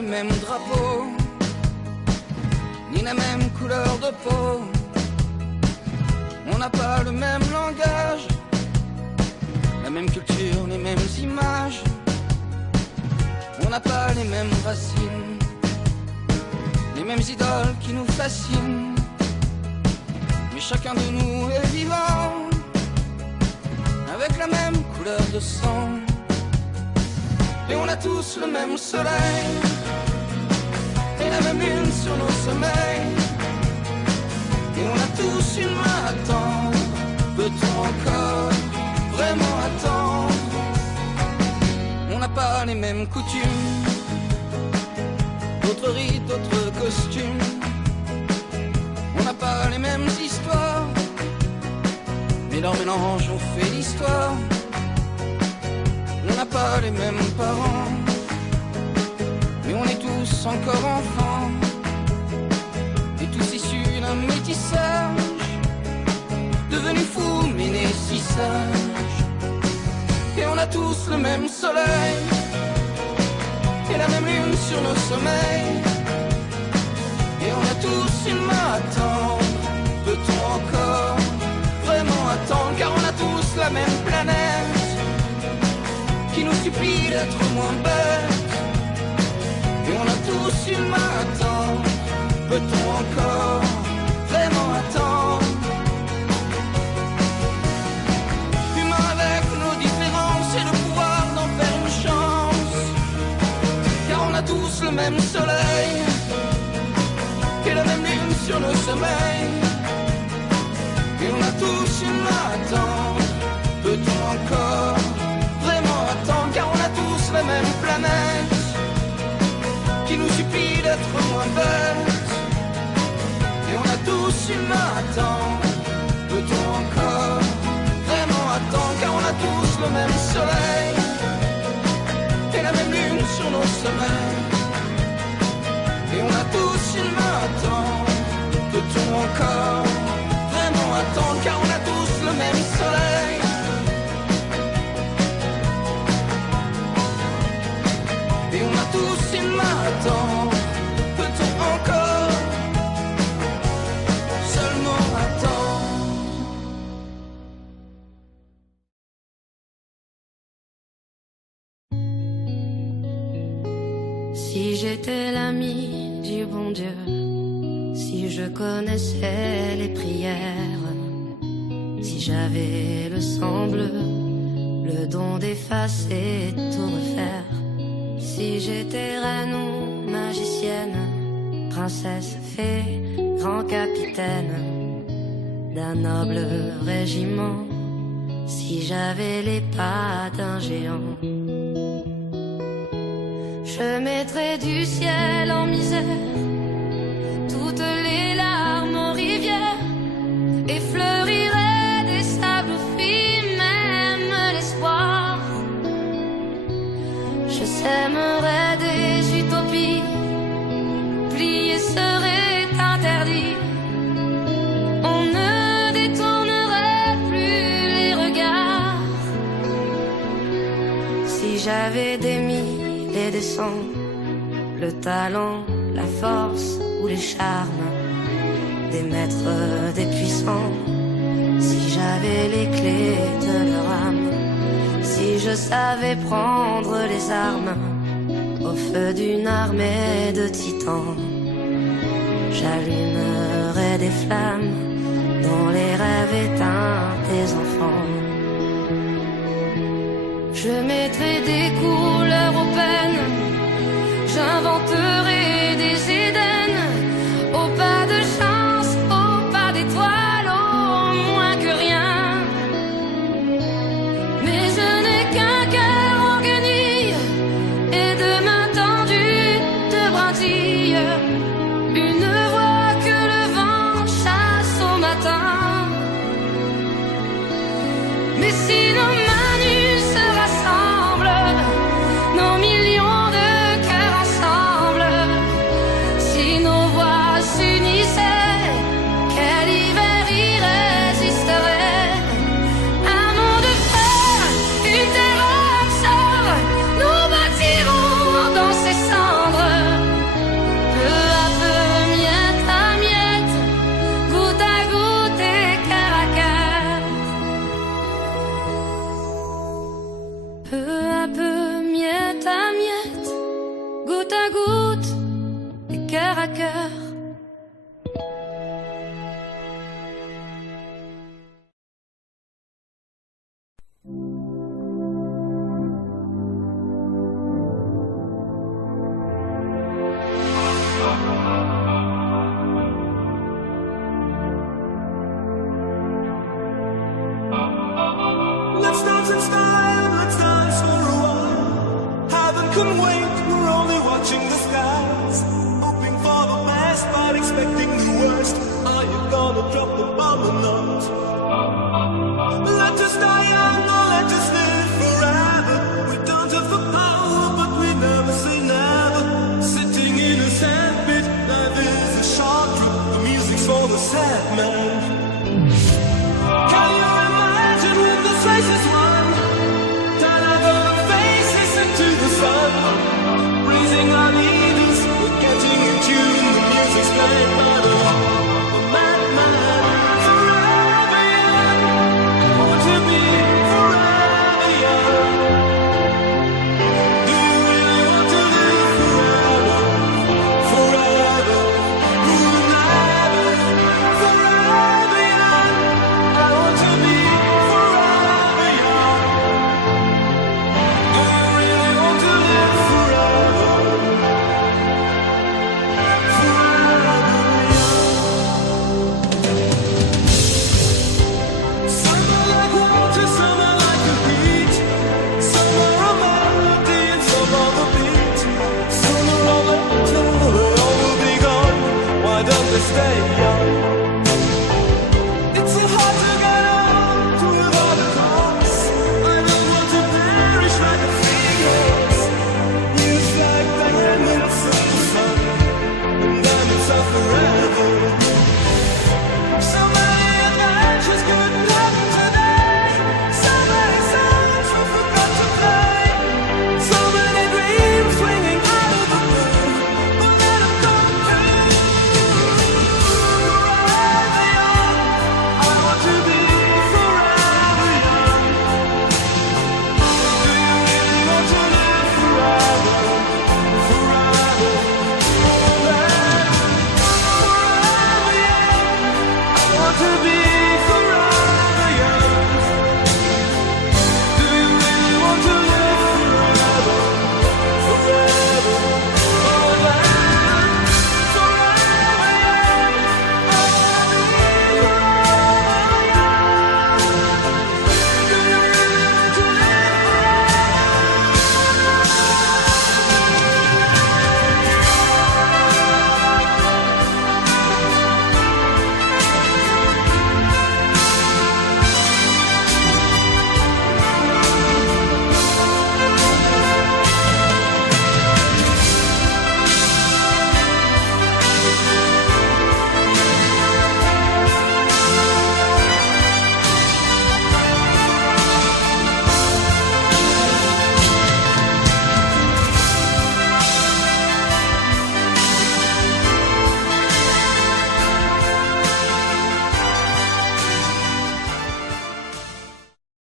le même drapeau, ni la même couleur de peau. On n'a pas le même langage, la même culture, les mêmes images. On n'a pas les mêmes racines, les mêmes idoles qui nous fascinent. Mais chacun de nous est vivant, avec la même couleur de sang. Et on a tous le même soleil, et la même lune sur nos sommeils. Et on a tous une main à tendre. Peut-on encore vraiment attendre? On n'a pas les mêmes coutumes, d'autres rites, d'autres costumes. On n'a pas les mêmes histoires, mais leur mélange ont fait l'histoire. On n'a pas les mêmes parents, mais on est tous encore enfants, et tous issus d'un métissage, devenus fous mais nés si sages. Et on a tous le même soleil, et la même lune sur nos sommeils. Et on a tous une main à tendre. Peut-on encore vraiment attendre? Car on a tous la même planète qui nous supplie d'être moins bêtes. Et on a tous une main à tendre. Peut-on encore vraiment attendre? Humains avec nos différences et le pouvoir d'en faire une chance. Car on a tous le même soleil et la même lune sur nos sommeils. Et on a tous une main à tendre. Peut-on encore vraiment attendre? Car on a tous la même planète qui nous supplie d'être moins bêtes. Et on a tous une main à tendre. Peut-on encore vraiment attendre? Car on a tous le même soleil et la même lune sur nos sommeils. Et on a tous une main à tendre. Peut-on encore vraiment attendre? Car on a tous le même soleil et on a tous une main à tendre. Peut-on encore seulement attendre? Si j'étais l'ami du bon Dieu, si je connaissais les prières, si j'avais le sang bleu, le don d'effacer, tout refaire. Si j'étais reine ou magicienne, princesse, fée, grand capitaine d'un noble régiment, si j'avais les pas d'un géant, je mettrais du ciel en misère toutes les larmes aux rivières et fleurirais des sables filles, même l'espoir. Je sèmerais des utopies, plier serait interdit. On ne détournerait plus les regards. Si j'avais des mille et des cents, le talent, la force ou les charmes des maîtres, des puissants, si j'avais les clés de leur âme, si je savais prendre les armes au feu d'une armée de titans, j'allumerais des flammes dans les rêves éteints des enfants. Je mettrais des couleurs aux peines, j'inventerai des Éden, au pas de chance, au pas d'étoiles, au moins que rien. Mais je n'ai qu'un cœur en guenille et de mains tendues de brindilles, une voix que le vent chasse au matin. Mais si nos mains nues se rassemblent, nos millions de cœurs ensemble, si nos voix s'unissaient, quel hiver irrésisterait? Un monde de fer, une terre absorbe, nous bâtirons dans ses cendres sad man. Can you imagine when the faces won? Turn over the faces into the sun. Raising our needles, we're getting in tune. The music's playing by the madman. Forever young, I want to be forever young. Do you really want to live forever? Forever, forever, forever young. I want to be forever young. Do you really want to live forever? Forever young. Summer like water, summer like a beat. Summer a melody and some other beat. Sooner or later, all will be gone. Why don't they stay young? It's so hard to get old without a cause. I don't want to perish like a phoenix. Used like diamonds in the sun, and diamonds are forever. So many adventures couldn't happen today. So many songs we forgot to play. So many dreams swinging out of the blue. But let 'em come true. Forever young, I want to be forever young. Do you really want to live forever? Forever, forever, forever young. I want to be